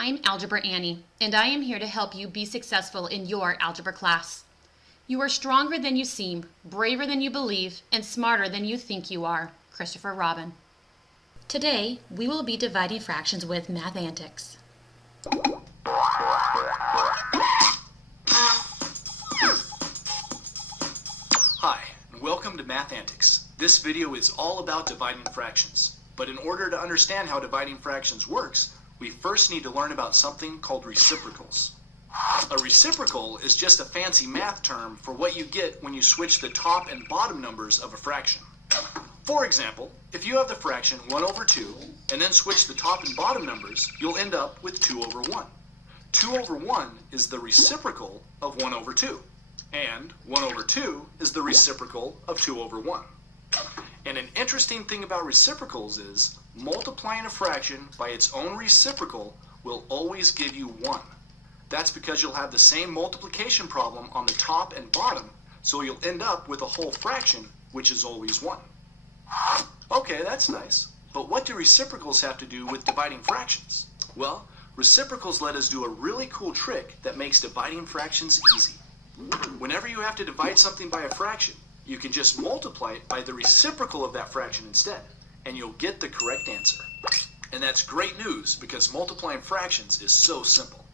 I'm Algebra Annie, and I am here to help you be successful in your algebra class. You are stronger than you seem, braver than you believe, and smarter than you think you are. Christopher Robin. Today, we will be dividing fractions with math antics. Hi, and welcome to Math Antics. This video is all about dividing fractions. But in order to understand how dividing fractions works, we first need to learn about something called reciprocals. A reciprocal is just a fancy math term for what you get when you switch the top and bottom numbers of a fraction. For example, if you have the fraction 1 over 2 and then switch the top and bottom numbers, you'll end up with 2 over 1. 2 over 1 is the reciprocal of 1 over 2. And 1 over 2 is the reciprocal of 2 over 1. And an interesting thing about reciprocals is multiplying a fraction by its own reciprocal will always give you 1. That's because you'll have the same multiplication problem on the top and bottom, so you'll end up with a whole fraction, which is always 1. Okay, that's nice. But what do reciprocals have to do with dividing fractions? Well, reciprocals let us do a really cool trick that makes dividing fractions easy. Whenever you have to divide something by a fraction, you can just multiply it by the reciprocal of that fraction instead, and you'll get the correct answer. And that's great news because multiplying fractions is so simple.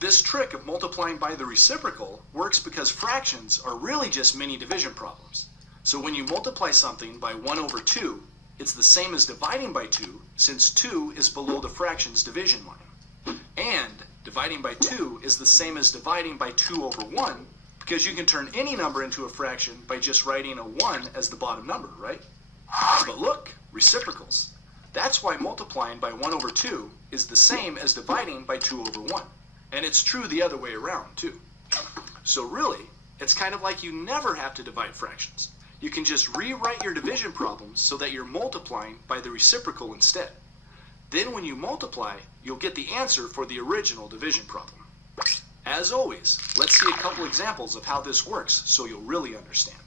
This trick of multiplying by the reciprocal works because fractions are really just mini division problems. So when you multiply something by 1 over 2, it's the same as dividing by 2 since 2 is below the fraction's division line. And dividing by 2 is the same as dividing by 2 over 1 because you can turn any number into a fraction by just writing a 1 as the bottom number, right? But look, reciprocals. That's why multiplying by 1 over 2 is the same as dividing by 2 over 1. And it's true the other way around, too. So really, it's kind of like you never have to divide fractions. You can just rewrite your division problems so that you're multiplying by the reciprocal instead. Then when you multiply, you'll get the answer for the original division problem. As always, let's see a couple examples of how this works so you'll really understand.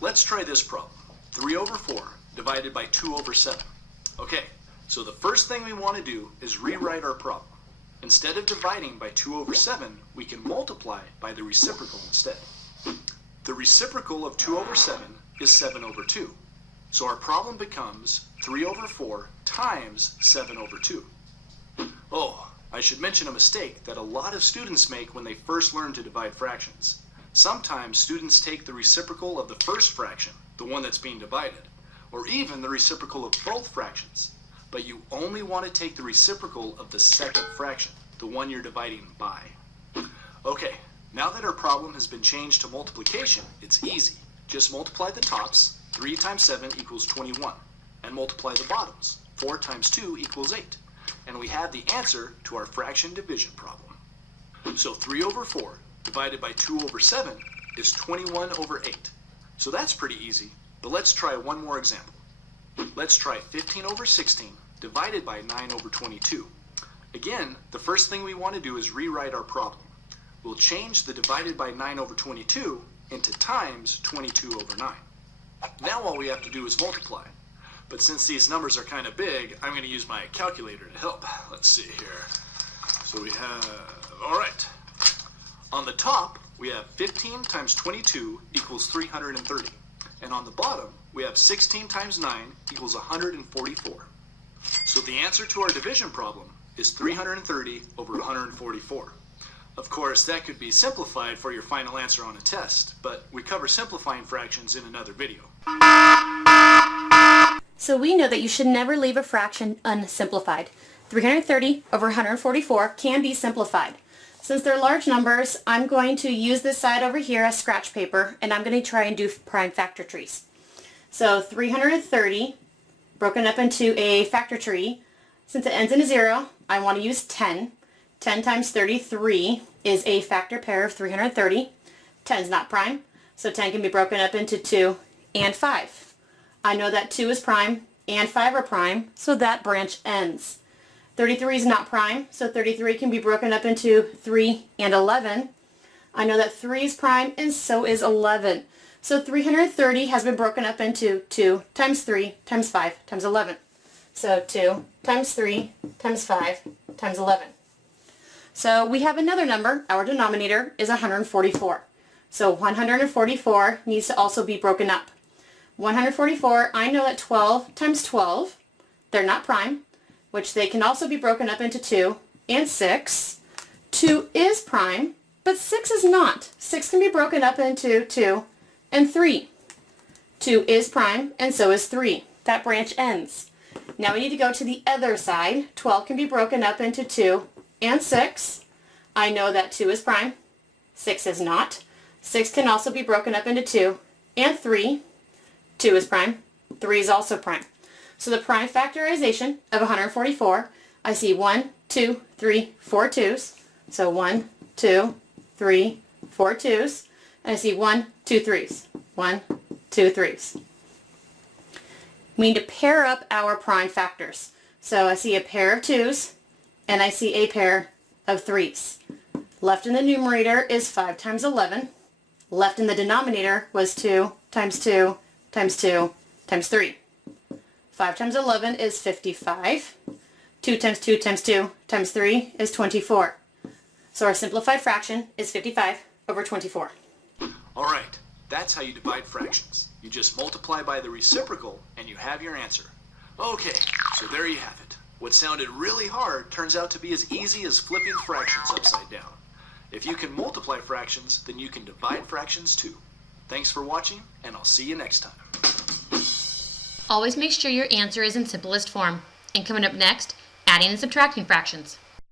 Let's try this problem. 3 over 4 divided by 2 over 7. Okay, so the first thing we want to do is rewrite our problem. Instead of dividing by 2 over 7, we can multiply by the reciprocal instead. The reciprocal of 2 over 7 is 7 over 2. So our problem becomes 3 over 4 times 7 over 2. Oh, I should mention a mistake that a lot of students make when they first learn to divide fractions. Sometimes students take the reciprocal of the first fraction, the one that's being divided, or even the reciprocal of both fractions. But you only want to take the reciprocal of the second fraction, the one you're dividing by. Okay, now that our problem has been changed to multiplication, it's easy. Just multiply the tops, 3 times 7 equals 21, and multiply the bottoms, 4 times 2 equals 8. And we have the answer to our fraction division problem. So 3 over 4 divided by 2 over 7 is 21 over 8. So that's pretty easy, but let's try one more example. Let's try 15 over 16 divided by 9 over 22. Again, the first thing we want to do is rewrite our problem. We'll change the divided by 9 over 22 into times 22 over 9. Now all we have to do is multiply. But since these numbers are kind of big, I'm going to use my calculator to help. Let's see here. So we have, all right. On the top, we have 15 times 22 equals 330. And on the bottom, we have 16 times 9 equals 144. So the answer to our division problem is 330 over 144. Of course, that could be simplified for your final answer on a test, but we cover simplifying fractions in another video. So we know that you should never leave a fraction unsimplified. 330 over 144 can be simplified. Since they're large numbers, I'm going to use this side over here as scratch paper, and I'm going to try and do prime factor trees. So 330 broken up into a factor tree. Since it ends in a 0, I want to use 10. 10 times 33 is a factor pair of 330. 10 is not prime, so 10 can be broken up into 2 and 5. I know that 2 is prime and 5 are prime, so that branch ends. 33 is not prime, so 33 can be broken up into 3 and 11. I know that 3 is prime, and so is 11. So 330 has been broken up into 2 times 3 times 5 times 11. So 2 times 3 times 5 times 11. So we have another number. Our denominator is 144. So 144 needs to also be broken up. 144, I know that 12 times 12, they're not prime, which they can also be broken up into 2 and 6. 2 is prime, but 6 is not. 6 can be broken up into 2 and 3. 2 is prime, and so is 3. That branch ends. Now we need to go to the other side. 12 can be broken up into 2 and 6. I know that 2 is prime. 6 is not. 6 can also be broken up into 2 and 3. 2 is prime. 3 is also prime. So the prime factorization of 144, I see 1, 2, 3, 4 2's. So 1, 2, 3, 4 2's. And I see 1, 2, 3's. 1, 2, 3's. We need to pair up our prime factors. So I see a pair of 2's and I see a pair of 3's. Left in the numerator is 5 times 11. Left in the denominator was 2 times 2 times 2 times 3. 5 times 11 is 55. 2 times 2 times 2 times 3 is 24. So our simplified fraction is 55 over 24. All right, that's how you divide fractions. You just multiply by the reciprocal and you have your answer. Okay, so there you have it. What sounded really hard turns out to be as easy as flipping fractions upside down. If you can multiply fractions, then you can divide fractions too. Thanks for watching, and I'll see you next time. Always make sure your answer is in simplest form. And coming up next, adding and subtracting fractions.